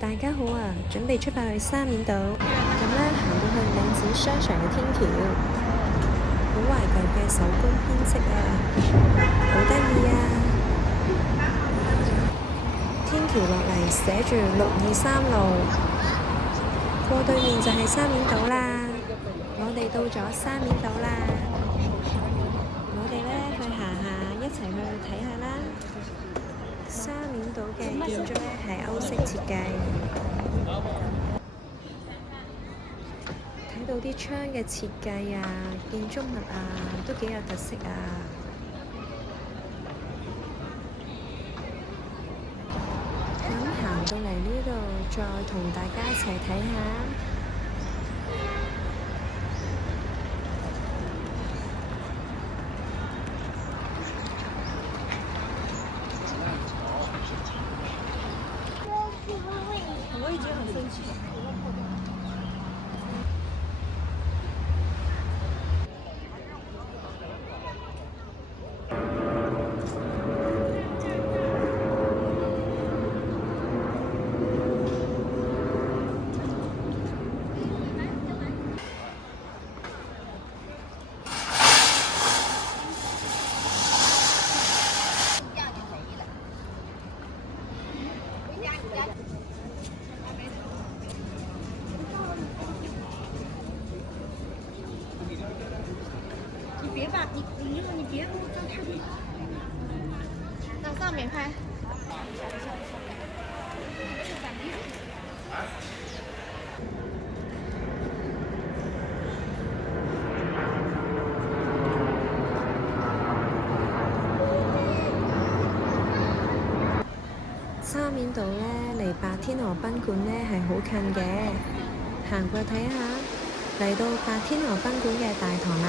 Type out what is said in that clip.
大家好啊！準備出發去沙面島，咁呢，行到去領展商場嘅天橋，好懷舊嘅手工編織啊，好得意啊！天橋落嚟寫住623路，過對面就係沙面島啦。我哋到咗沙面島啦，我哋呢去行下，一齊去睇下啦。沙面島嘅建築呢係歐式設計，睇到啲窗嘅設計啊、建築物啊，都幾有特色啊！咁行到嚟呢度，再同大家一齊睇下。我已經很生氣。你別吧，你別錄這太厲害。到上面拍。沙面島呢，離白天鵝賓館呢係好近嘅，行過睇下，嚟到白天鵝賓館嘅大堂啦。